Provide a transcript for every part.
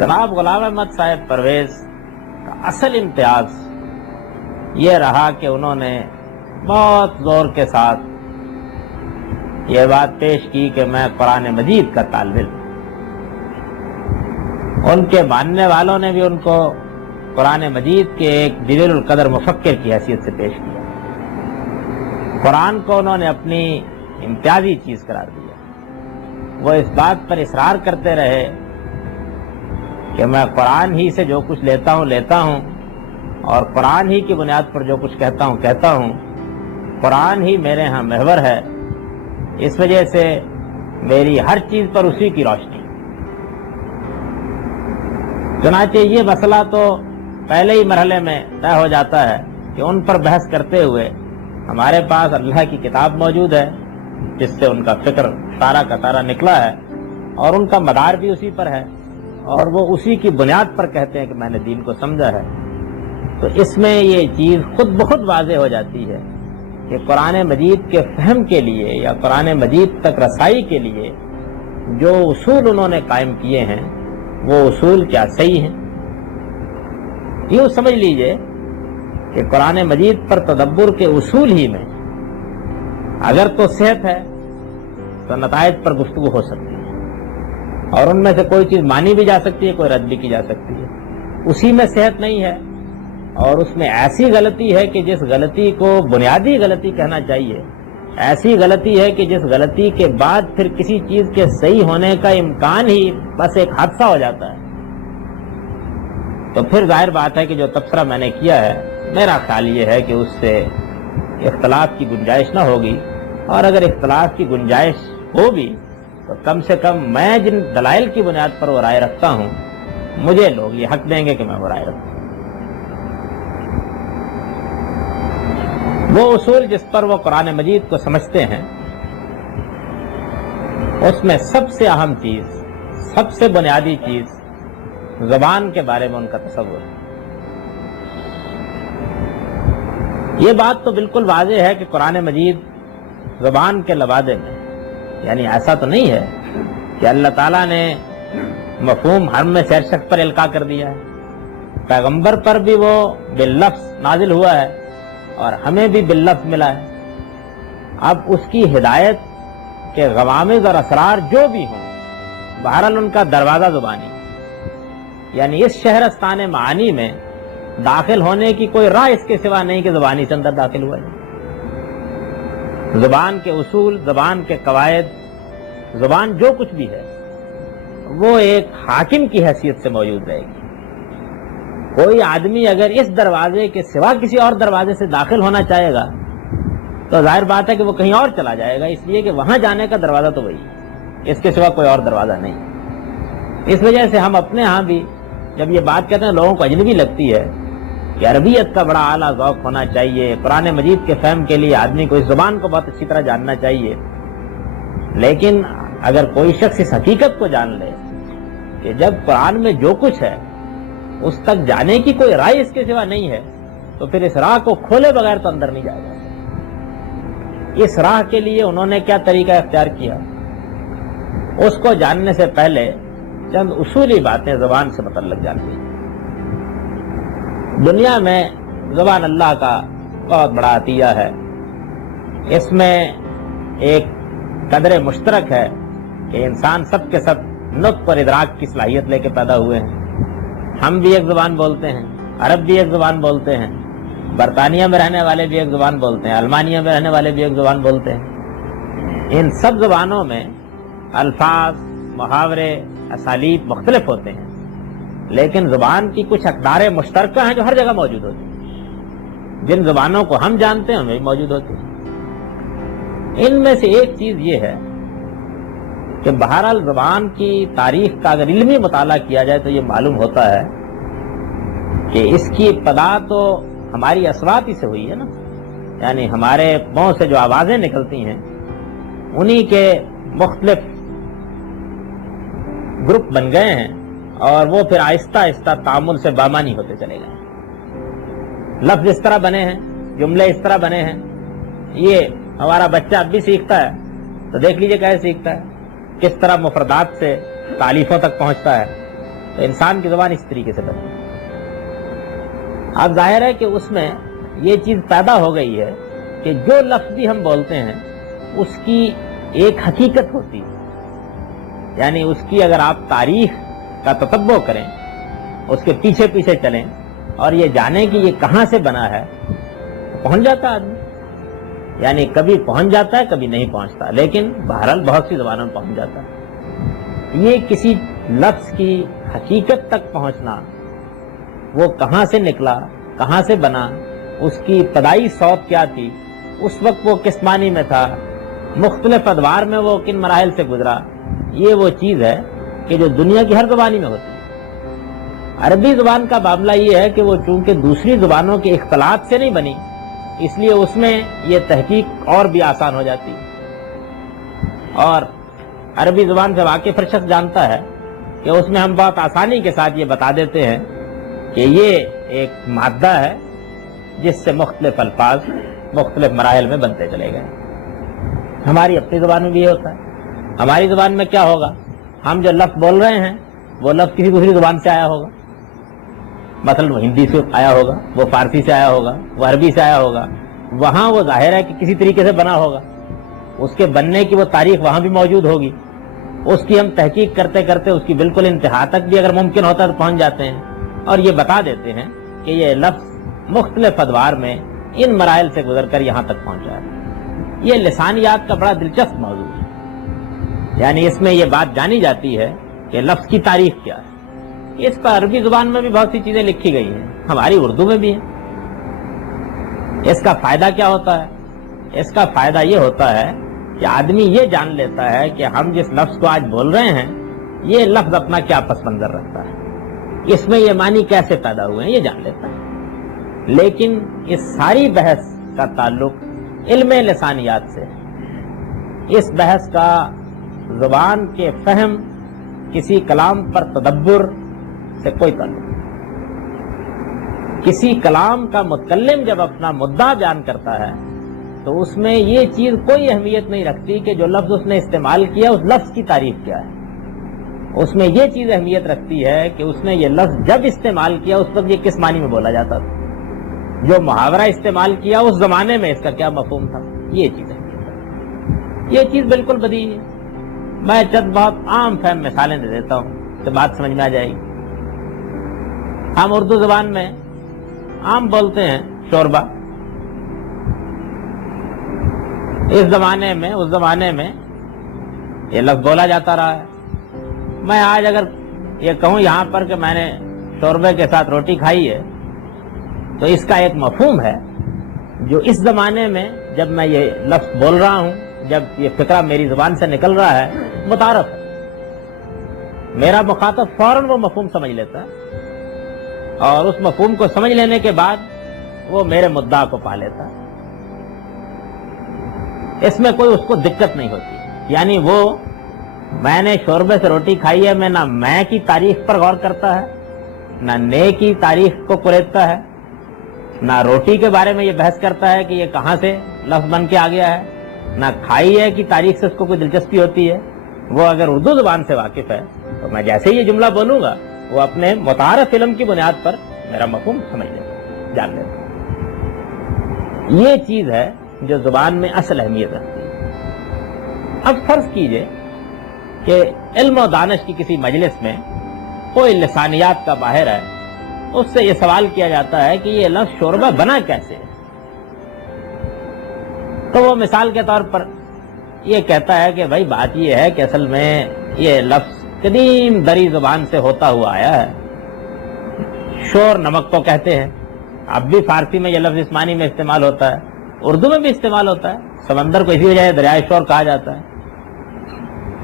جناب غلام احمد صاحب پرویز کا اصل امتیاز یہ رہا کہ انہوں نے بہت زور کے ساتھ یہ بات پیش کی کہ میں قرآن مجید کا طالب علم۔ ان کے ماننے والوں نے بھی ان کو قرآن مجید کے ایک جلیل القدر مفکر کی حیثیت سے پیش کیا۔ قرآن کو انہوں نے اپنی امتیازی چیز قرار دیا۔ وہ اس بات پر اصرار کرتے رہے کہ میں قرآن ہی سے جو کچھ لیتا ہوں اور قرآن ہی کی بنیاد پر جو کچھ کہتا ہوں، قرآن ہی میرے ہاں محور ہے، اس وجہ سے میری ہر چیز پر اسی کی روشنی۔ چنانچہ یہ مسئلہ تو پہلے ہی مرحلے میں طے ہو جاتا ہے کہ ان پر بحث کرتے ہوئے ہمارے پاس اللہ کی کتاب موجود ہے جس سے ان کا فکر سارا کا سارا نکلا ہے، اور ان کا مدار بھی اسی پر ہے، اور وہ اسی کی بنیاد پر کہتے ہیں کہ میں نے دین کو سمجھا ہے۔ تو اس میں یہ چیز خود بخود واضح ہو جاتی ہے کہ قرآن مجید کے فہم کے لیے یا قرآن مجید تک رسائی کے لیے جو اصول انہوں نے قائم کیے ہیں وہ اصول کیا صحیح ہیں۔ یوں سمجھ لیجئے کہ قرآن مجید پر تدبر کے اصول ہی میں اگر تو صحت ہے تو نتائج پر گفتگو ہو سکتی ہے، اور ان میں سے کوئی چیز مانی بھی جا سکتی ہے، کوئی رد بھی کی جا سکتی ہے۔ اسی میں صحت نہیں ہے اور اس میں ایسی غلطی ہے کہ جس غلطی کو بنیادی غلطی کہنا چاہیے، ایسی غلطی ہے کہ جس غلطی کے بعد پھر کسی چیز کے صحیح ہونے کا امکان ہی بس ایک حادثہ ہو جاتا ہے، تو پھر ظاہر بات ہے کہ جو تبصرہ میں نے کیا ہے میرا خیال یہ ہے کہ اس سے اختلاف کی گنجائش نہ ہوگی، اور اگر اختلاف کی گنجائش ہو بھی تو کم سے کم میں جن دلائل کی بنیاد پر وہ رائے رکھتا ہوں مجھے لوگ یہ حق دیں گے کہ میں وہ رائے رکھوں۔ وہ اصول جس پر وہ قرآن مجید کو سمجھتے ہیں اس میں سب سے اہم چیز، سب سے بنیادی چیز زبان کے بارے میں ان کا تصور ہے۔ یہ بات تو بالکل واضح ہے کہ قرآن مجید زبان کے لبادے میں، یعنی ایسا تو نہیں ہے کہ اللہ تعالیٰ نے مفہوم حرم میں سیر شخص پر القاء کر دیا ہے، پیغمبر پر بھی وہ باللفظ نازل ہوا ہے اور ہمیں بھی باللفظ ملا ہے۔ اب اس کی ہدایت کے غوامض اور اسرار جو بھی ہوں، بہرحال ان کا دروازہ زبانی، یعنی اس شہرستان معانی میں داخل ہونے کی کوئی راہ اس کے سوا نہیں کہ زبانی سے اندر داخل ہوا ہے۔ زبان کے اصول، زبان کے قواعد، زبان جو کچھ بھی ہے وہ ایک حاکم کی حیثیت سے موجود رہے گی۔ کوئی آدمی اگر اس دروازے کے سوا کسی اور دروازے سے داخل ہونا چاہے گا تو ظاہر بات ہے کہ وہ کہیں اور چلا جائے گا، اس لیے کہ وہاں جانے کا دروازہ تو وہی ہے، اس کے سوا کوئی اور دروازہ نہیں۔ اس وجہ سے ہم اپنے ہاں بھی جب یہ بات کہتے ہیں لوگوں کو اجنبی لگتی ہے کہ عربیت کا بڑا اعلیٰ ذوق ہونا چاہیے، قرآن مجید کے فہم کے لیے آدمی کو اس زبان کو بہت اچھی طرح جاننا چاہیے، لیکن اگر کوئی شخص اس حقیقت کو جان لے کہ جب قرآن میں جو کچھ ہے اس تک جانے کی کوئی رائے اس کے سوا نہیں ہے تو پھر اس راہ کو کھولے بغیر تو اندر نہیں جائے گا۔ اس راہ کے لیے انہوں نے کیا طریقہ اختیار کیا، اس کو جاننے سے پہلے چند اصولی باتیں زبان سے متعلق جاننی۔ دنیا میں زبان اللہ کا بہت بڑا عطیہ ہے، اس میں ایک قدر مشترک ہے کہ انسان سب کے سب نطق اور ادراک کی صلاحیت لے کے پیدا ہوئے ہیں۔ ہم بھی ایک زبان بولتے ہیں، عرب بھی ایک زبان بولتے ہیں، برطانیہ میں رہنے والے بھی ایک زبان بولتے ہیں، المانیہ میں رہنے والے بھی ایک زبان بولتے ہیں۔ ان سب زبانوں میں الفاظ، محاورے، اسالیب مختلف ہوتے ہیں، لیکن زبان کی کچھ اقدار مشترکہ ہیں جو ہر جگہ موجود ہوتی ہیں، جن زبانوں کو ہم جانتے ہیں ان میں موجود ہوتی ہیں۔ ان میں سے ایک چیز یہ ہے کہ بہرحال زبان کی تاریخ کا اگر علمی مطالعہ کیا جائے تو یہ معلوم ہوتا ہے کہ اس کی ابتدا تو ہماری اصوات ہی سے ہوئی ہے نا، یعنی ہمارے منہ سے جو آوازیں نکلتی ہیں انہی کے مختلف گروپ بن گئے ہیں، اور وہ پھر آہستہ آہستہ تعامل سے بامانی ہوتے چلے گئے۔ لفظ اس طرح بنے ہیں، جملے اس طرح بنے ہیں۔ یہ ہمارا بچہ اب بھی سیکھتا ہے تو دیکھ لیجئے کیسے سیکھتا ہے، کس طرح مفردات سے تالیفوں تک پہنچتا ہے۔ تو تو انسان کی زبان اس طریقے سے بنی. اب ظاہر ہے کہ اس میں یہ چیز پیدا ہو گئی ہے کہ جو لفظ بھی ہم بولتے ہیں اس کی ایک حقیقت ہوتی ہے. یعنی اس کی اگر آپ تاریخ کا تتبع کریں، اس کے پیچھے پیچھے چلیں اور یہ جانیں کہ یہ کہاں سے بنا ہے، تو پہنچ جاتا ہے آدمی. یعنی کبھی پہنچ جاتا ہے، کبھی نہیں پہنچتا، لیکن بہرحال بہت سی زبانوں میں پہنچ جاتا ہے. یہ کسی لفظ کی حقیقت تک پہنچنا، وہ کہاں سے نکلا، کہاں سے بنا، اس کی ابتدائی صوت کیا تھی، اس وقت وہ کس معنی میں تھا، مختلف ادوار میں وہ کن مراحل سے گزرا، یہ وہ چیز ہے کہ جو دنیا کی ہر زبانی میں ہوتی ہے. عربی زبان کا معاملہ یہ ہے کہ وہ چونکہ دوسری زبانوں کے اختلاط سے نہیں بنی، اس لیے اس میں یہ تحقیق اور بھی آسان ہو جاتی ہے. اور عربی زبان سے واقف ہر شخص جانتا ہے کہ اس میں ہم بہت آسانی کے ساتھ یہ بتا دیتے ہیں کہ یہ ایک مادہ ہے جس سے مختلف الفاظ مختلف مراحل میں بنتے چلے گئے. ہماری اپنی زبان میں بھی یہ ہوتا ہے. ہماری زبان میں کیا ہوگا، ہم جو لفظ بول رہے ہیں وہ لفظ کسی دوسری زبان سے آیا ہوگا. مثلا وہ ہندی سے آیا ہوگا، وہ فارسی سے آیا ہوگا، وہ عربی سے آیا ہوگا. وہاں وہ ظاہر ہے کہ کسی طریقے سے بنا ہوگا، اس کے بننے کی وہ تاریخ وہاں بھی موجود ہوگی. اس کی ہم تحقیق کرتے کرتے اس کی بالکل انتہا تک بھی اگر ممکن ہوتا ہے تو پہنچ جاتے ہیں اور یہ بتا دیتے ہیں کہ یہ لفظ مختلف ادوار میں ان مراحل سے گزر کر یہاں تک پہنچا ہے. یہ لسانیات کا بڑا دلچسپ موضوع ہے. یعنی اس میں یہ بات جانی جاتی ہے کہ لفظ کی تاریخ کیا ہے. اس پر عربی زبان میں بھی بہت سی چیزیں لکھی گئی ہیں، ہماری اردو میں بھی ہیں. اس کا فائدہ کیا ہوتا ہے؟ اس کا فائدہ یہ ہوتا ہے کہ آدمی یہ جان لیتا ہے کہ ہم جس لفظ کو آج بول رہے ہیں یہ لفظ اپنا کیا پس منظر رکھتا ہے، اس میں یہ معنی کیسے پیدا ہوئے ہیں، یہ جان لیتا ہے. لیکن اس ساری بحث کا تعلق علم لسانیات سے ہے. اس بحث کا زبان کے فہم، کسی کلام پر تدبر سے کوئی تعلق نہیں. کسی کلام کا متکلم جب اپنا مدعا بیان کرتا ہے تو اس میں یہ چیز کوئی اہمیت نہیں رکھتی کہ جو لفظ اس نے استعمال کیا اس لفظ کی تعریف کیا ہے. اس میں یہ چیز اہمیت رکھتی ہے کہ اس نے یہ لفظ جب استعمال کیا اس وقت یہ کس معنی میں بولا جاتا تھا، جو محاورہ استعمال کیا اس زمانے میں اس کا کیا مفہوم تھا. یہ چیز اہمیت رکھتی. یہ چیز بالکل بدیہی ہے. میں چند بہت عام فہم مثالیں دے دیتا ہوں تو بات سمجھ میں آ جائے گی. ہم اردو زبان میں عام بولتے ہیں شوربہ. اس زمانے میں اس زمانے میں یہ لفظ بولا جاتا رہا ہے. میں آج اگر یہ کہوں یہاں پر کہ میں نے شوربے کے ساتھ روٹی کھائی ہے تو اس کا ایک مفہوم ہے جو اس زمانے میں جب میں یہ لفظ بول رہا ہوں، جب یہ فقرہ میری زبان سے نکل رہا ہے، متعارف ہے. میرا مخاطب فوراً وہ مفہوم سمجھ لیتا ہے اور اس مفہوم کو سمجھ لینے کے بعد وہ میرے مدعا کو پا لیتا ہے. اس میں کوئی اس کو دقت نہیں ہوتی. یعنی وہ میں نے شوربے سے روٹی کھائی ہے، میں نہ میں کی تاریخ پر غور کرتا ہے، نہ نے کی تاریخ کو کریدتا ہے، نہ روٹی کے بارے میں یہ بحث کرتا ہے کہ یہ کہاں سے لفظ بن کے آ گیا ہے، نہ کھائی ہے کی تاریخ سے اس کو کوئی دلچسپی ہوتی ہے. وہ اگر اردو زبان سے واقف ہے تو میں جیسے یہ جملہ بولوں گا وہ اپنے متعارف علم کی بنیاد پر میرا مفہوم سمجھ لیتا، جان لیتا. یہ چیز ہے جو زبان میں اصل اہمیت رکھتی ہے. اب فرض کیجئے کہ علم و دانش کی کسی مجلس میں کوئی لسانیات کا ماہر ہے، اس سے یہ سوال کیا جاتا ہے کہ یہ لفظ شوربہ بنا کیسے ہے. تو وہ مثال کے طور پر یہ کہتا ہے کہ بھائی بات یہ ہے کہ اصل میں یہ لفظ قدیم دری زبان سے ہوتا ہوا آیا ہے. شور نمک کو کہتے ہیں. اب بھی فارسی میں یہ لفظ اس معنی میں استعمال ہوتا ہے، اردو میں بھی استعمال ہوتا ہے. سمندر کو اسی وجہ سے دریائے شور کہا جاتا ہے.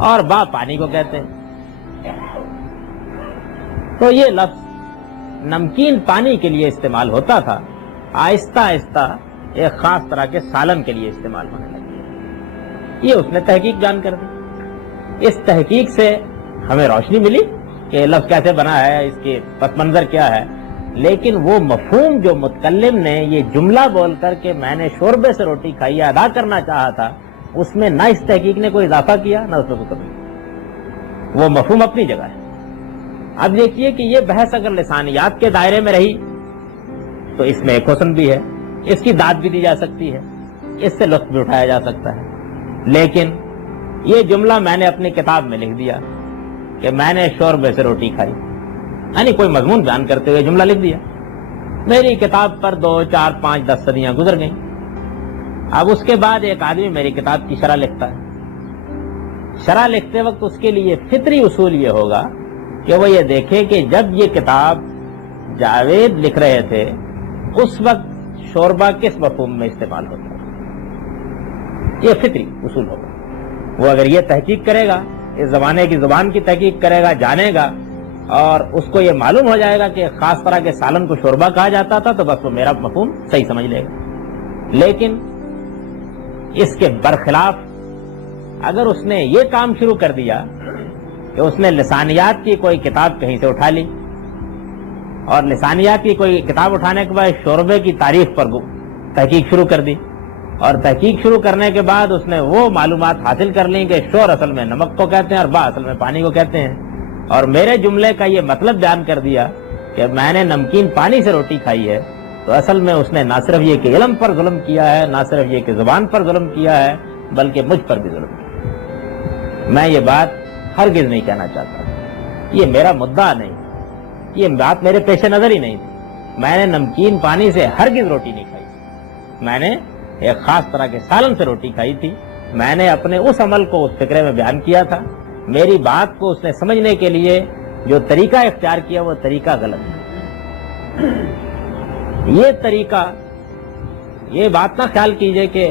اور با پانی کو کہتے ہیں. تو یہ لفظ نمکین پانی کے لیے استعمال ہوتا تھا، آہستہ آہستہ ایک خاص طرح کے سالن کے لیے استعمال ہونے لگی. یہ اس نے تحقیق جان کر دی. اس تحقیق سے ہمیں روشنی ملی کہ یہ لفظ کیسے بنا ہے، اس کے پس منظر کیا ہے. لیکن وہ مفہوم جو متکلم نے یہ جملہ بول کر کے میں نے شوربے سے روٹی کھائی ادا کرنا چاہا تھا، اس میں نہ اس تحقیق نے کوئی اضافہ کیا نہ اس میں کوئی کمی. وہ مفہوم اپنی جگہ ہے. اب دیکھیے کہ یہ بحث اگر لسانیات کے دائرے میں رہی تو اس میں ایک حسن بھی ہے، اس کی داد بھی دی جا سکتی ہے، اس سے لطف بھی اٹھایا جا سکتا ہے۔ لیکن یہ جملہ میں نے اپنی کتاب میں لکھ دیا کہ میں نے شوربے سے روٹی کھائی، یعنی کوئی مضمون بیان کرتے ہوئے جملہ لکھ دیا۔ میری کتاب پر 2، 4، 5، 10 صدیاں گزر گئیں۔ اب اس کے بعد ایک آدمی میری کتاب کی شرح لکھتا ہے۔ شرح لکھتے وقت اس کے لیے فطری اصول یہ ہوگا کہ وہ یہ دیکھے کہ جب یہ کتاب جاوید لکھ رہے تھے اس وقت شوربہ کس مفہوم میں استعمال ہوتا ہے، یہ فطری اصول ہوگا۔ وہ اگر یہ تحقیق کرے گا، اس زمانے کی زبان کی تحقیق کرے گا، جانے گا، اور اس کو یہ معلوم ہو جائے گا کہ خاص طرح کے سالن کو شوربہ کہا جاتا تھا، تو بس وہ میرا مفہوم صحیح سمجھ لے گا۔ لیکن اس کے برخلاف اگر اس نے یہ کام شروع کر دیا کہ اس نے لسانیات کی کوئی کتاب کہیں سے اٹھا لی، اور لسانیات کی کوئی کتاب اٹھانے کے بعد شوربے کی تعریف پر تحقیق شروع کر دی، اور تحقیق شروع کرنے کے بعد اس نے وہ معلومات حاصل کر لی کہ شور اصل میں نمک کو کہتے ہیں اور با اصل میں پانی کو کہتے ہیں، اور میرے جملے کا یہ مطلب بیان کر دیا کہ میں نے نمکین پانی سے روٹی کھائی ہے، تو اصل میں اس نے نہ صرف یہ کہ علم پر ظلم کیا ہے، نہ صرف یہ کہ زبان پر ظلم کیا ہے، بلکہ مجھ پر بھی ظلم کیا۔ میں یہ بات ہرگز نہیں کہنا چاہتا، یہ میرا مدعا نہیں، یہ بات میرے پیش نظر ہی نہیں تھی۔ میں نے نمکین پانی سے ہرگز روٹی نہیں کھائی، میں نے ایک خاص طرح کے سالن سے روٹی کھائی تھی۔ میں نے اپنے اس عمل کو اس فقرے میں بیان کیا تھا۔ میری بات کو اس نے سمجھنے کے لیے جو طریقہ اختیار کیا وہ طریقہ غلط ہے۔ یہ طریقہ، یہ بات نہ خیال کیجئے کہ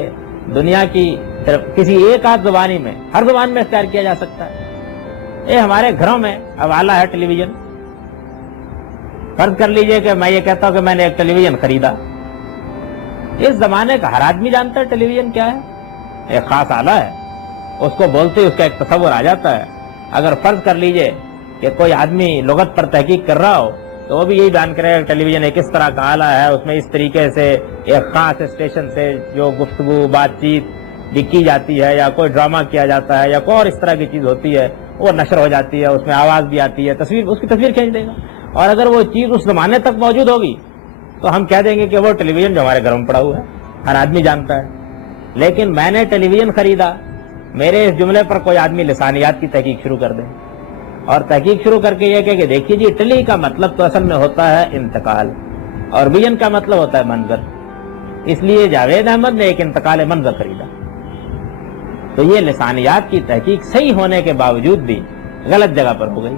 دنیا کی صرف کسی ایک آدھ زبانی میں، ہر زبان میں اختیار کیا جا سکتا ہے۔ یہ ہمارے گھروں میں حوالہ ہے ٹیلی ویژن۔ فرض کر لیجئے کہ میں یہ کہتا ہوں کہ میں نے ایک ٹیلی ویژن خریدا، اس زمانے کا ہر آدمی جانتا ہے ٹیلی ویژن کیا ہے، ایک خاص آلہ ہے، اس کو بولتے ہی اس کا ایک تصور آ جاتا ہے۔ اگر فرض کر لیجئے کہ کوئی آدمی لغت پر تحقیق کر رہا ہو تو وہ بھی یہی بیان کرے گا ٹیلی ویژن ایک اس طرح کا آلہ ہے، اس میں اس طریقے سے ایک خاص اسٹیشن سے جو گفتگو بات چیت بھی کی جاتی ہے، یا کوئی ڈرامہ کیا جاتا ہے، یا کوئی اور اس طرح کی چیز ہوتی ہے، وہ نشر ہو جاتی ہے، اس میں آواز بھی آتی ہے، تصویر، اس کی تصویر کھینچ دے گا۔ اور اگر وہ چیز اس زمانے تک موجود ہوگی تو ہم کہہ دیں گے کہ وہ ٹیلی ویژن جو ہمارے گھروں میں پڑا ہوا ہے، ہر آدمی جانتا ہے۔ لیکن میں نے ٹیلی ویژن خریدا، میرے اس جملے پر کوئی آدمی لسانیات کی تحقیق شروع کر دے، اور تحقیق شروع کر کے یہ کہ دیکھیے جی ٹیلی کا مطلب تو اصل میں ہوتا ہے انتقال، اور ویژن کا مطلب ہوتا ہے منظر، اس لیے جاوید احمد نے ایک انتقال منظر خریدا۔ تو یہ لسانیات کی تحقیق صحیح ہونے کے باوجود بھی غلط جگہ پر ہو گئی۔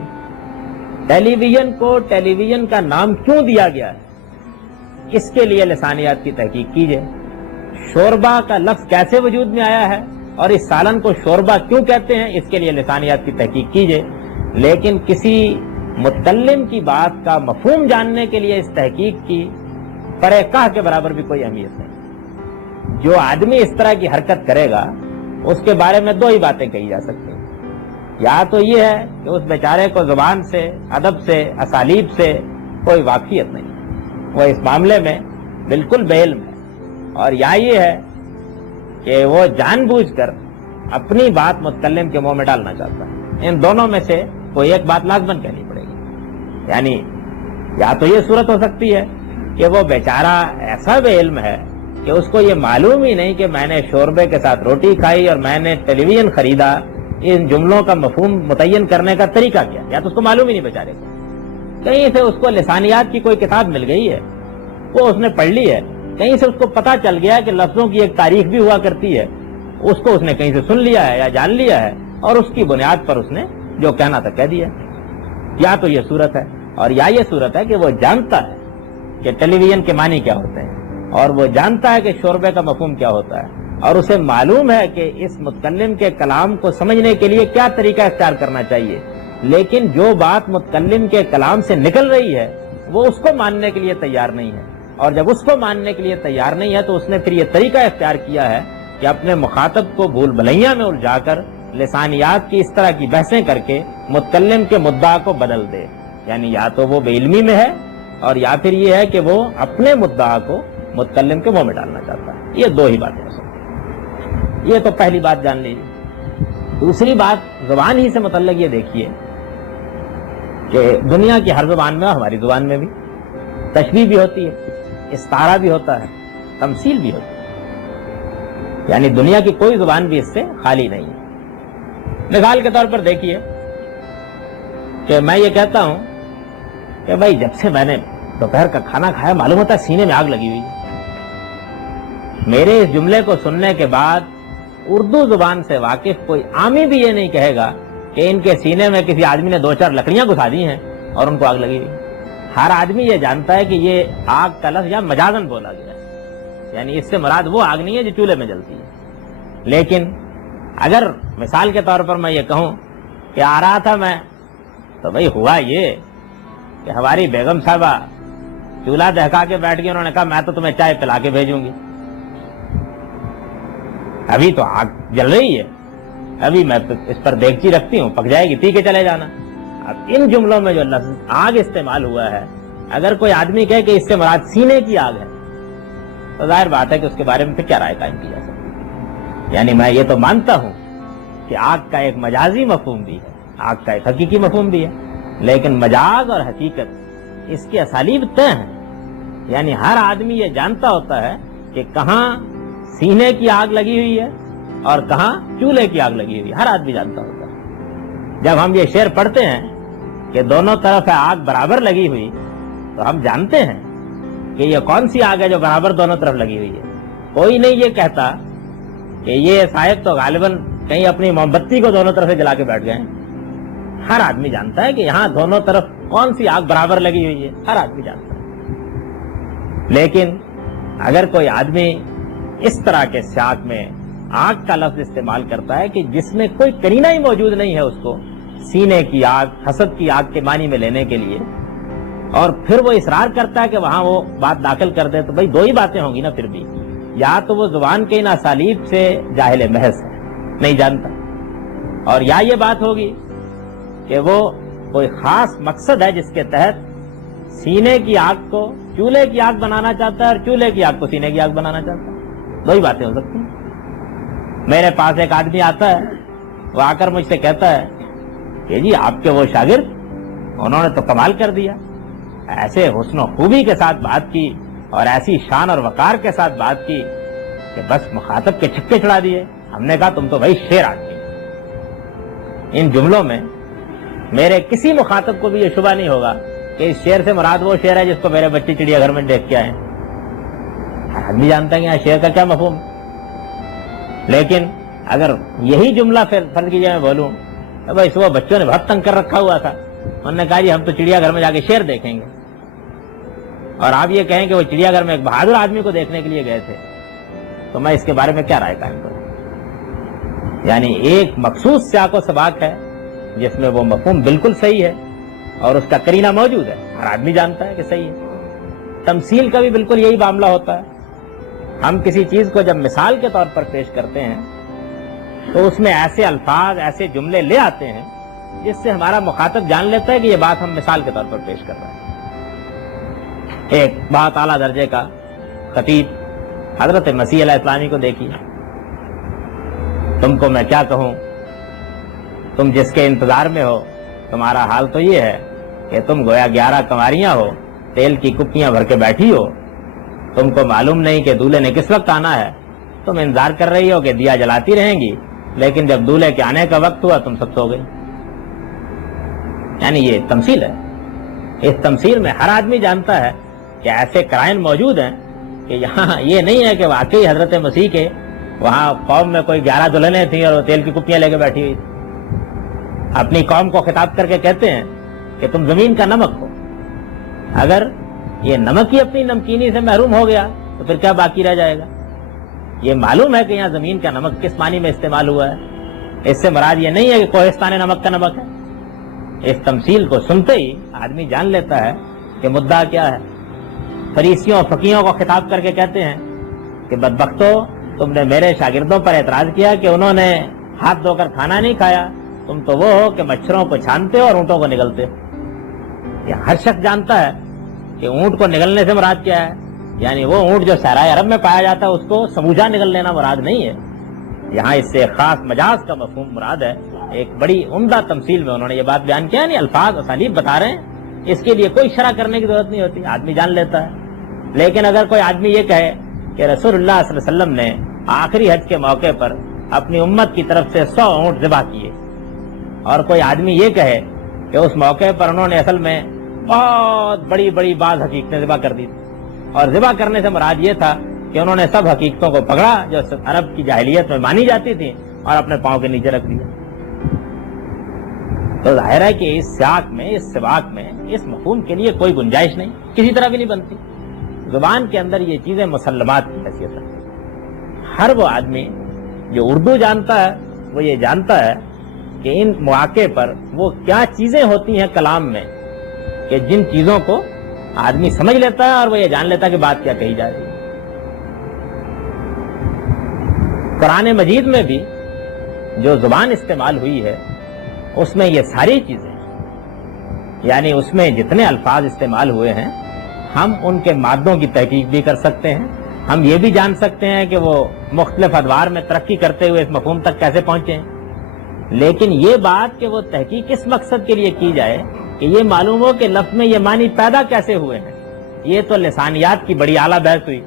ٹیلی ویژن کو ٹیلی ویژن کا نام کیوں دیا گیا ہے، اس کے لیے لسانیات کی تحقیق کیجئے۔ شوربہ کا لفظ کیسے وجود میں آیا ہے اور اس سالن کو شوربہ کیوں کہتے ہیں، اس کے لیے لسانیات کی تحقیق کیجئے۔ لیکن کسی متکلم کی بات کا مفہوم جاننے کے لیے اس تحقیق کی پرے کاہ کے برابر بھی کوئی اہمیت نہیں۔ جو آدمی اس طرح کی حرکت کرے گا اس کے بارے میں دو ہی باتیں کہی جا سکتی ہیں، یا تو یہ ہے کہ اس بیچارے کو زبان سے، ادب سے، اسالیب سے کوئی واقفیت نہیں، وہ اس معاملے میں بالکل بے علم ہے، اور یا یہ ہے کہ وہ جان بوجھ کر اپنی بات متکلم کے منہ میں ڈالنا چاہتا ہے۔ ان دونوں میں سے کوئی ایک بات لازماً کہنی پڑے گی، یعنی یا تو یہ صورت ہو سکتی ہے کہ وہ بیچارہ ایسا بے علم ہے کہ اس کو یہ معلوم ہی نہیں کہ میں نے شوربے کے ساتھ روٹی کھائی اور میں نے ٹیلی ویژن خریدا، ان جملوں کا مفہوم متعین کرنے کا طریقہ کیا، یا تو اس کو معلوم ہی نہیں بیچارے کو۔ کہیں سے اس کو لسانیات کی کوئی کتاب مل گئی ہے، وہ اس نے پڑھ لی ہے، کہیں سے اس کو پتا چل گیا کہ لفظوں کی ایک تاریخ بھی ہوا کرتی ہے، اس کو اس نے کہیں سے سن لیا ہے یا جان لیا ہے، اور اس کی بنیاد پر اس نے جو کہنا تھا کہہ دیا۔ یا تو یہ صورت ہے، اور یا یہ صورت ہے کہ وہ جانتا ہے کہ ٹیلی ویژن کے معنی کیا ہوتے ہیں، اور وہ جانتا ہے کہ شوربے کا مفہوم کیا ہوتا ہے، اور اسے معلوم ہے کہ اس متکلم کے کلام کو سمجھنے کے لیے کیا طریقہ اختیار کرنا چاہیے، لیکن جو بات متکلم کے کلام سے نکل رہی ہے وہ اس کو ماننے کے لیے تیار نہیں ہے، اور جب اس کو ماننے کے لیے تیار نہیں ہے تو اس نے پھر یہ طریقہ اختیار کیا ہے کہ اپنے مخاطب کو بھول بھلیاں میں الجھا کر لسانیات کی اس طرح کی بحثیں کر کے متکلم کے مدعا کو بدل دے۔ یعنی یا تو وہ بے علمی میں ہے، اور یا پھر یہ ہے کہ وہ اپنے مدعا کو متکلم کے منہ میں ڈالنا چاہتا ہے۔ یہ دو ہی باتیں ہو سکتی ہیں۔ یہ تو پہلی بات جان لیجیے۔ دوسری بات زبان ہی سے متعلق یہ دیکھیے کہ دنیا کی ہر زبان میں اور ہماری زبان میں بھی تشبیہ بھی ہوتی ہے، استعارہ بھی ہوتا ہے، تمثیل بھی ہوتی ہے، یعنی دنیا کی کوئی زبان بھی اس سے خالی نہیں ہے۔ مثال کے طور پر دیکھیے کہ میں یہ کہتا ہوں کہ بھائی جب سے میں نے دوپہر کا کھانا کھایا معلوم ہوتا ہے سینے میں آگ لگی ہوئی ہے۔ میرے اس جملے کو سننے کے بعد اردو زبان سے واقف کوئی عامی بھی یہ نہیں کہے گا کہ ان کے سینے میں کسی آدمی نے 2-4 لکڑیاں گھسا دی ہیں اور ان کو آگ لگی ہوئی۔ ہر آدمی یہ جانتا ہے کہ یہ آگ کا لفظ یا مجازن بولا گیا ہے، یعنی اس سے مراد وہ آگ نہیں ہے جو چولہے میں جلتی ہے۔ لیکن اگر مثال کے طور پر میں یہ کہوں کہ آ رہا تھا میں تو بھئی ہوا یہ کہ ہماری بیگم صاحبہ چولہا دہکا کے بیٹھ گئی، انہوں نے کہا میں تو تمہیں چائے پلا کے بھیجوں گی، ابھی تو آگ جل رہی ہے، ابھی میں اس پر دیگچی رکھتی ہوں، پک جائے گی، پی کے چلے جانا۔ اب ان جملوں میں جو لفظ آگ استعمال ہوا ہے، اگر کوئی آدمی کہے کہ اس سے مراد سینے کی آگ ہے تو ظاہر بات ہے کہ اس کے بارے میں پھر کیا رائے قائم کی جا سکتی ہے۔ یعنی میں یہ تو مانتا ہوں کہ آگ کا ایک مجازی مفہوم بھی ہے، آگ کا ایک حقیقی مفہوم بھی ہے، لیکن مجاز اور حقیقت اس کی اسالیب طے ہیں، یعنی ہر آدمی یہ جانتا ہوتا ہے کہ کہاں سینے کی آگ لگی ہوئی ہے اور کہاں چولہے کی آگ لگی ہوئی ہے، ہر آدمی جانتا ہوتا ہے۔ جب ہم یہ شعر پڑھتے ہیں کہ دونوں طرف ہے آگ برابر لگی ہوئی تو ہم جانتے ہیں کہ یہ کون سی آگ ہے جو برابر دونوں طرف لگی ہوئی ہے۔ کوئی نہیں یہ کہتا کہ یہ صاحب تو غالباً کہیں اپنی موم بتی کو دونوں طرف سے جلا کے بیٹھ گئے ہیں۔ ہر آدمی جانتا ہے کہ یہاں دونوں طرف کون سی آگ برابر لگی ہوئی ہے، ہر آدمی جانتا ہے۔ لیکن اگر کوئی آدمی اس طرح کے سیاق میں آگ کا لفظ استعمال کرتا ہے کہ جس میں کوئی قرینہ ہی موجود نہیں ہے اس کو سینے کی آگ، حسد کی آگ کے معنی میں لینے کے لیے، اور پھر وہ اصرار کرتا ہے کہ وہاں وہ بات داخل کر دے، تو بھئی دو ہی باتیں ہوں گی نا پھر بھی، یا تو وہ زبان کے ان اسالیب سے جاہل محض ہے، نہیں جانتا، اور یا یہ بات ہوگی کہ وہ کوئی خاص مقصد ہے جس کے تحت سینے کی آگ کو چولہے کی آگ بنانا چاہتا ہے اور چولہے کی آگ کو سینے کی آگ بنانا چاہتا ہے۔ دو ہی باتیں ہو سکتی ہیں۔ میرے پاس ایک آدمی آتا ہے، وہ آ کر مجھ سے کہتا ہے کہ جی آپ کے وہ شاگرد انہوں نے تو کمال کر دیا، ایسے حسن و خوبی کے ساتھ بات کی اور ایسی شان اور وقار کے ساتھ بات کی کہ بس مخاطب کے چھکے چھڑا دیے۔ ہم نے کہا تم تو بھائی شعر آدمی۔ ان جملوں میں میرے کسی مخاطب کو بھی یہ شبہ نہیں ہوگا کہ اس شعر سے مراد وہ شعر ہے جس کو میرے بچے چڑیا گھر میں دیکھ کے آئے۔ ہر آدمی جانتا ہے کہ یہاں شعر کا کیا مفہوم ہے۔ لیکن اگر یہی جملہ فرض کیجیے میں بولوں تو بھائی صبح بچوں نے بہت تنگ کر رکھا ہوا تھا، انہوں نے کہا جی ہم تو چڑیا گھر میں جا کے شعر دیکھیں گے، اور آپ یہ کہیں کہ وہ چڑیا گھر میں ایک بہادر آدمی کو دیکھنے کے لیے گئے تھے، تو میں اس کے بارے میں کیا رائے قائم کروں؟ یعنی ایک مخصوص سیاق و سباق ہے جس میں وہ مفہوم بالکل صحیح ہے اور اس کا قرینہ موجود ہے، ہر آدمی جانتا ہے کہ صحیح ہے۔ تمثیل کا بھی بالکل یہی معاملہ ہوتا ہے۔ ہم کسی چیز کو جب مثال کے طور پر پیش کرتے ہیں تو اس میں ایسے الفاظ، ایسے جملے لے آتے ہیں جس سے ہمارا مخاطب جان لیتا ہے کہ یہ بات ہم مثال کے طور پر پیش کر رہے ہیں۔ ایک بہت اعلیٰ درجے کا خطیب حضرت مسیح علیہ السلام کو دیکھیے، تم کو میں کیا کہوں، تم جس کے انتظار میں ہو تمہارا حال تو یہ ہے کہ تم گویا 11 کنواریاں ہو، تیل کی کپیاں بھر کے بیٹھی ہو، تم کو معلوم نہیں کہ دولہے نے کس وقت آنا ہے، تم انتظار کر رہی ہو کہ دیا جلاتی رہیں گی، لیکن جب دولہے کے آنے کا وقت ہوا تم سب سو گئی۔ یعنی یہ تمثیل ہے۔ اس تمثیل میں ہر آدمی جانتا ہے کہ ایسے قرائن موجود ہیں کہ یہاں یہ نہیں ہے کہ واقعی حضرت مسیح کے وہاں قوم میں کوئی 11 دلہنیں تھیں اور وہ تیل کی کپیاں لے کے بیٹھی ہوئی تھی۔ اپنی قوم کو خطاب کر کے کہتے ہیں کہ تم زمین کا نمک ہو، اگر یہ نمک ہی اپنی نمکینی سے محروم ہو گیا تو پھر کیا باقی رہ جائے گا۔ یہ معلوم ہے کہ یہاں زمین کا نمک کس معنی میں استعمال ہوا ہے، اس سے مراد یہ نہیں ہے کہ کوہستان نمک کا نمک ہے۔ اس تمثیل کو سنتے ہی آدمی جان لیتا ہے کہ مدعا کیا ہے۔ فریسیوں فقیہوں کو خطاب کر کے کہتے ہیں کہ بدبختو، تم نے میرے شاگردوں پر اعتراض کیا کہ انہوں نے ہاتھ دھو کر کھانا نہیں کھایا، تم تو وہ ہو کہ مچھروں کو چھانتے ہو اور اونٹوں کو نگلتے ہو۔ یہ ہر شخص جانتا ہے کہ اونٹ کو نگلنے سے مراد کیا ہے، یعنی وہ اونٹ جو صحرائے عرب میں پایا جاتا ہے اس کو سموجہ نگل لینا مراد نہیں ہے، یہاں اس سے خاص مجاز کا مفہوم مراد ہے ایک بڑی عمدہ تمثیل میں انہوں نے یہ بات بیان کیا، نہیں الفاظ اسالیب بتا رہے ہیں، اس کے لیے کوئی شرح کرنے کی ضرورت نہیں ہوتی، آدمی جان لیتا ہے۔ لیکن اگر کوئی آدمی یہ کہے کہ رسول اللہ صلی اللہ علیہ وسلم نے آخری حج کے موقع پر اپنی امت کی طرف سے 100 اونٹ ذبح کیے، اور کوئی آدمی یہ کہے کہ اس موقع پر انہوں نے اصل میں بہت بڑی بڑی بعض حقیقتیں ذبح کر دی تھی، اور ذبح کرنے سے مراد یہ تھا کہ انہوں نے سب حقیقتوں کو پکڑا جو عرب کی جاہلیت میں مانی جاتی تھی اور اپنے پاؤں کے نیچے رکھ دیا، تو ظاہر ہے کہ اس سیاق میں، اس سباق میں اس مفہوم کے لیے کوئی گنجائش نہیں، کسی طرح بھی نہیں بنتی۔ زبان کے اندر یہ چیزیں مسلمات کی حیثیت رکھتی ہیں۔ ہر وہ آدمی جو اردو جانتا ہے وہ یہ جانتا ہے کہ ان مواقع پر وہ کیا چیزیں ہوتی ہیں کلام میں کہ جن چیزوں کو آدمی سمجھ لیتا ہے اور وہ یہ جان لیتا ہے کہ بات کیا کہی جا رہی ہے۔ قرآن مجید میں بھی جو زبان استعمال ہوئی ہے اس میں یہ ساری چیزیں، یعنی اس میں جتنے الفاظ استعمال ہوئے ہیں ہم ان کے مادوں کی تحقیق بھی کر سکتے ہیں، ہم یہ بھی جان سکتے ہیں کہ وہ مختلف ادوار میں ترقی کرتے ہوئے اس مفہوم تک کیسے پہنچے ہیں، لیکن یہ بات کہ وہ تحقیق کس مقصد کے لیے کی جائے کہ یہ معلوم ہو کہ لفظ میں یہ معنی پیدا کیسے ہوئے ہیں، یہ تو لسانیات کی بڑی اعلیٰ بحث ہوئی،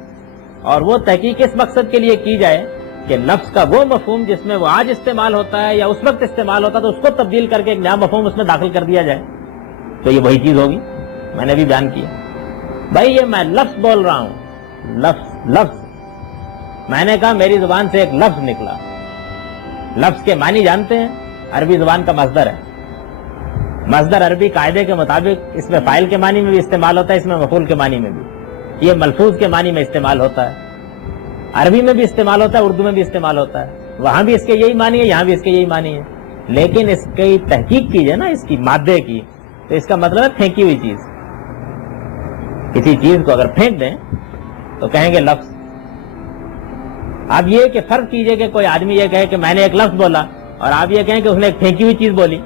اور وہ تحقیق کس مقصد کے لیے کی جائے کہ لفظ کا وہ مفہوم جس میں وہ آج استعمال ہوتا ہے یا اس وقت استعمال ہوتا ہے تو اس کو تبدیل کر کے ایک نیا مفہوم اس میں داخل کر دیا جائے، تو یہ وہی چیز ہوگی۔ میں نے بھی بیان کیا بھائی، یہ میں لفظ بول رہا ہوں، لفظ میں نے کہا میری زبان سے ایک لفظ نکلا، لفظ کے معنی جانتے ہیں؟ عربی زبان کا مصدر ہے، مصدر عربی قاعدے کے مطابق اس میں فاعل کے معنی میں بھی استعمال ہوتا ہے، اس میں مفعول کے معنی میں بھی، یہ ملفوظ کے معنی میں استعمال ہوتا ہے، عربی میں بھی استعمال ہوتا ہے، اردو میں بھی استعمال ہوتا ہے، وہاں بھی اس کے یہی معنی ہے، یہاں بھی اس کے یہی معنی ہے، لیکن اس کی تحقیق کیجئے نا اس کی مادے کی، تو اس کا مطلب ہے پھینکی ہوئی چیز۔ کسی چیز کو اگر پھینک دیں تو کہیں گے لفظ۔ اب یہ کہ فرض کیجئے کہ کوئی آدمی یہ کہے کہ میں نے ایک لفظ بولا اور آپ یہ کہیں کہ اس نے ایک پھینکی ہوئی چیز بولی،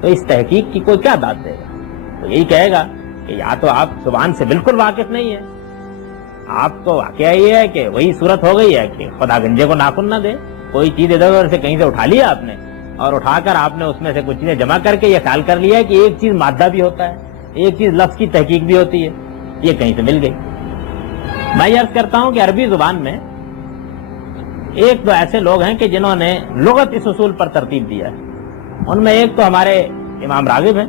تو اس تحقیق کی کوئی کیا داد دے گا؟ تو یہی کہے گا کہ یا تو آپ زبان سے بالکل واقف نہیں ہیں، آپ کو واقعہ یہ ہے کہ وہی صورت ہو گئی ہے کہ خدا گنجے کو ناخن نہ دے، کوئی چیز ادھر ادھر سے کہیں سے اٹھا لیا آپ نے اور اٹھا کر آپ نے اس میں سے کچھ چیزیں جمع کر کے یہ خیال کر لیا ہے کہ ایک چیز مادہ بھی ہوتا ہے، ایک چیز لفظ کی تحقیق بھی ہوتی ہے، یہ کہیں سے مل گئی۔ میں یہ عرض کرتا ہوں کہ عربی زبان میں ایک تو ایسے لوگ ہیں کہ جنہوں نے لغت اس اصول پر ترتیب دیا ہے، ان میں ایک تو ہمارے امام راغب ہیں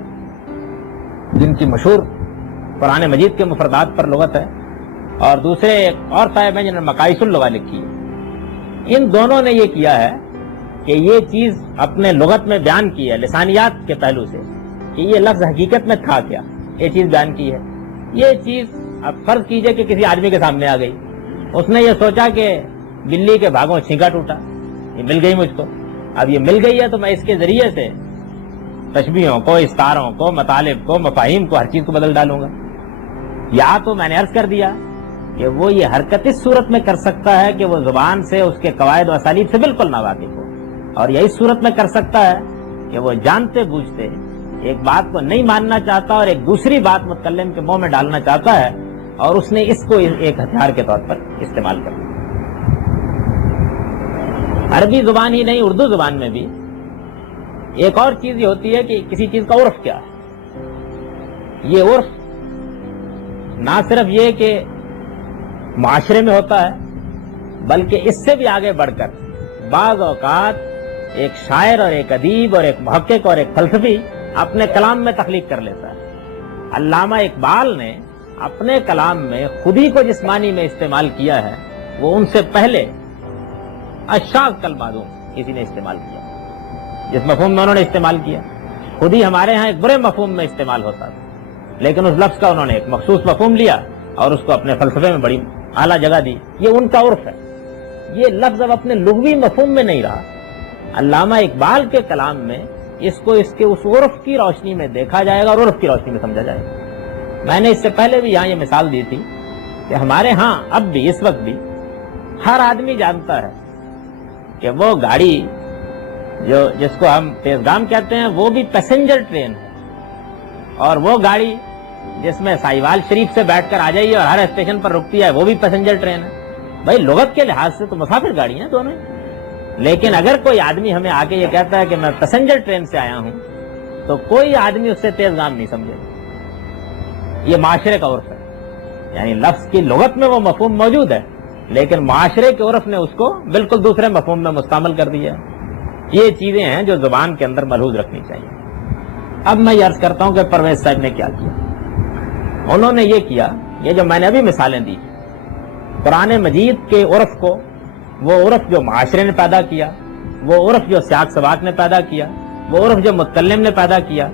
جن کی مشہور قرآن مجید کے مفردات پر لغت ہے، اور دوسرے ایک اور صاحب ہیں جنہوں نے مقائص اللغہ لکھی ہے۔ ان دونوں نے یہ کیا ہے کہ یہ چیز اپنے لغت میں بیان کی ہے لسانیات کے پہلو سے کہ یہ لفظ حقیقت میں تھا کیا، یہ چیز بیان کی ہے۔ یہ چیز اب فرض کیجئے کہ کسی آدمی کے سامنے آ گئی، اس نے یہ سوچا کہ بلی کے بھاگوں چھینکا ٹوٹا، یہ مل گئی مجھ کو، اب یہ مل گئی ہے تو میں اس کے ذریعے سے تشبیہوں کو، استعاروں کو، مطالب کو، مفاہیم کو، ہر چیز کو بدل ڈالوں گا۔ یا تو میں نے عرض کر دیا کہ وہ یہ حرکت اس صورت میں کر سکتا ہے کہ وہ زبان سے اس کے قواعد و اسالیب سے بالکل ناواقف ہو، اور یہ اس صورت میں کر سکتا ہے کہ وہ جانتے بوجھتے ایک بات کو نہیں ماننا چاہتا اور ایک دوسری بات متکلم کے منہ میں ڈالنا چاہتا ہے، اور اس نے اس کو ایک ہتھیار کے طور پر استعمال کر لیا۔ عربی زبان ہی نہیں، اردو زبان میں بھی ایک اور چیز یہ ہوتی ہے کہ کسی چیز کا عرف کیا ہے۔ یہ عرف نہ صرف یہ کہ معاشرے میں ہوتا ہے، بلکہ اس سے بھی آگے بڑھ کر بعض اوقات ایک شاعر اور ایک ادیب اور ایک محقق اور ایک فلسفی اپنے کلام میں تخلیق کر لیتا ہے۔ علامہ اقبال نے اپنے کلام میں خودی کو جس معنی میں استعمال کیا ہے وہ ان سے پہلے اشاذ کالمعدوم کسی نے استعمال کیا، جس مفہوم میں انہوں نے استعمال کیا۔ خودی ہمارے ہاں ایک برے مفہوم میں استعمال ہوتا تھا، لیکن اس لفظ کا انہوں نے ایک مخصوص مفہوم لیا اور اس کو اپنے فلسفے میں بڑی اعلیٰ جگہ دی۔ یہ ان کا عرف ہے، یہ لفظ اب اپنے لغوی مفہوم میں نہیں رہا۔ علامہ اقبال کے کلام میں اس کو اس کے اس عرف کی روشنی میں دیکھا جائے گا اور عرف کی روشنی میں سمجھا جائے گا۔ میں نے اس سے پہلے بھی یہاں یہ مثال دی تھی کہ ہمارے ہاں اب بھی اس وقت بھی ہر آدمی جانتا ہے کہ وہ گاڑی جس کو ہم تیزگام کہتے ہیں وہ بھی پیسنجر ٹرین ہے، اور وہ گاڑی جس میں سائیوال شریف سے بیٹھ کر آ جائیے اور ہر اسٹیشن پر رکتی ہے وہ بھی پیسنجر ٹرین ہے۔ بھائی لغت کے لحاظ سے تو مسافر گاڑی ہیں دونوں، لیکن اگر کوئی آدمی ہمیں آ کے یہ کہتا ہے کہ میں پیسنجر ٹرین سے آیا ہوں تو کوئی آدمی اس سے تیز گام نہیں سمجھے گا. یہ معاشرے کا عرف ہے. یعنی لفظ کی لغت میں وہ مفہوم موجود ہے لیکن معاشرے کے عرف نے اس کو بالکل دوسرے مفہوم میں مستعمل کر دیا. یہ چیزیں ہیں جو زبان کے اندر ملحوظ رکھنی چاہیے. اب میں یہ عرض کرتا ہوں کہ پرویز صاحب نے کیا کیا. انہوں نے یہ کیا، یہ جو میں نے ابھی مثالیں دی، قرآن مجید کے عرف کو، وہ عرف جو معاشرے نے پیدا کیا، وہ عرف جو سیاق سباق نے پیدا کیا، وہ عرف جو متکلم نے پیدا کیا،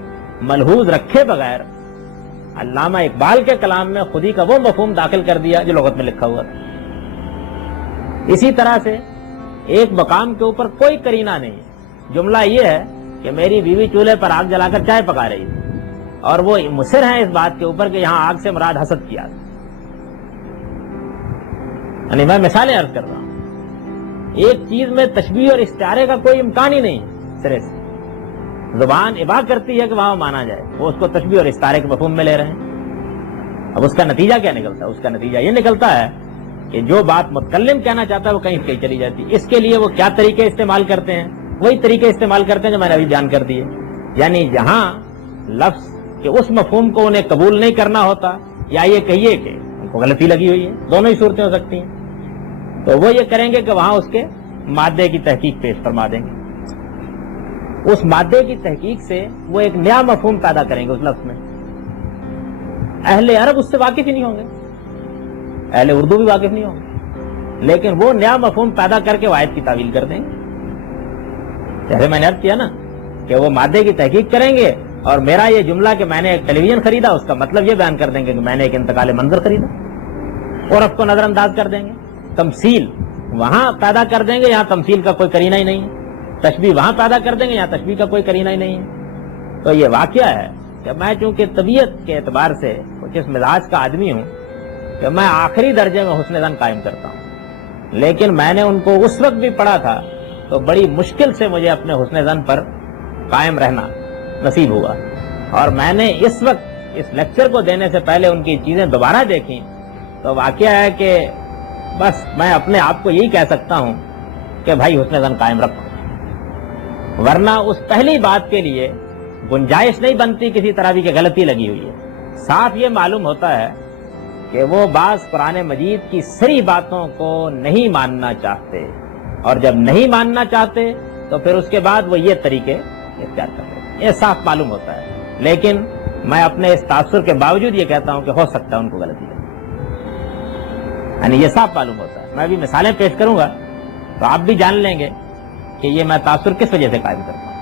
ملحوظ رکھے بغیر علامہ اقبال کے کلام میں خودی کا وہ مفہوم داخل کر دیا جو لغت میں لکھا ہوا تھا. اسی طرح سے ایک مقام کے اوپر کوئی کرینہ نہیں ہے. جملہ یہ ہے کہ میری بیوی چولہے پر آگ جلا کر چائے پکا رہی تھی اور وہ مصر ہیں اس بات کے اوپر کہ یہاں آگ سے مراد حسد کیا. یعنی میں مثالیں عرض کر رہا ہوں. ایک چیز میں تشبیہ اور استعارے کا کوئی امکان ہی نہیں سرے سے. زبان اباح کرتی ہے کہ وہاں مانا جائے، وہ اس کو تشبیہ اور استعارے کے مفہوم میں لے رہے ہیں. اب اس کا نتیجہ کیا نکلتا ہے؟ اس کا نتیجہ یہ نکلتا ہے کہ جو بات متکلم کہنا چاہتا ہے وہ کہیں کہیں چلی جاتی. اس کے لیے وہ کیا طریقے استعمال کرتے ہیں؟ وہی طریقے استعمال کرتے ہیں جو میں نے ابھی بیان کر دیے. یعنی جہاں لفظ کے اس مفہوم کو انہیں قبول نہیں کرنا ہوتا، یا یہ کہیے کہ ان کو غلطی لگی ہوئی ہے، دونوں ہی صورتیں ہو سکتی ہیں، تو وہ یہ کریں گے کہ وہاں اس کے مادے کی تحقیق پیش فرما دیں گے. اس مادے کی تحقیق سے وہ ایک نیا مفہوم پیدا کریں گے اس لفظ میں. اہل عرب اس سے واقف ہی نہیں ہوں گے، اہل اردو بھی واقف نہیں ہوں گے، لیکن وہ نیا مفہوم پیدا کر کے واحد کی تعویل کر دیں گے. جیسے میں نے عرض کیا نا کہ وہ مادے کی تحقیق کریں گے اور میرا یہ جملہ کہ میں نے ایک ٹیلی ویژن خریدا، اس کا مطلب یہ بیان کر دیں گے کہ میں نے ایک انتقال منظر خریدا. عرف کو نظر انداز کر دیں گے. تمثیل وہاں پیدا کر دیں گے، یہاں تمثیل کا کوئی کرینہ ہی نہیں ہے. تشبیہ وہاں پیدا کر دیں گے، یہاں تشبیہ کا کوئی کرینہ ہی نہیں ہے. تو یہ واقعہ ہے کہ میں چونکہ طبیعت کے اعتبار سے کچھ اس مزاج کا آدمی ہوں کہ میں آخری درجے میں حسن ظن قائم کرتا ہوں، لیکن میں نے ان کو اس وقت بھی پڑھا تھا تو بڑی مشکل سے مجھے اپنے حسن ظن پر قائم رہنا نصیب ہوا. اور میں نے اس وقت اس لیکچر کو دینے سے پہلے ان کی چیزیں دوبارہ دیکھیں تو واقعہ ہے کہ بس میں اپنے آپ کو یہی کہہ سکتا ہوں کہ بھائی حسن ظن قائم رکھو، ورنہ اس پہلی بات کے لیے گنجائش نہیں بنتی کسی طرح بھی کہ غلطی لگی ہوئی ہے. صاف یہ معلوم ہوتا ہے کہ وہ بعض قرآن مجید کی صریح باتوں کو نہیں ماننا چاہتے، اور جب نہیں ماننا چاہتے تو پھر اس کے بعد وہ یہ طریقے اختیار کرتے ہیں. یہ صاف معلوم ہوتا ہے، لیکن میں اپنے اس تاثر کے باوجود یہ کہتا ہوں کہ ہو سکتا ہے ان کو غلطی لگے. یعنی یہ صاف معلوم ہوتا ہے. میں بھی مثالیں پیش کروں گا تو آپ بھی جان لیں گے کہ یہ میں تاثر کس وجہ سے قائم کرتا ہوں.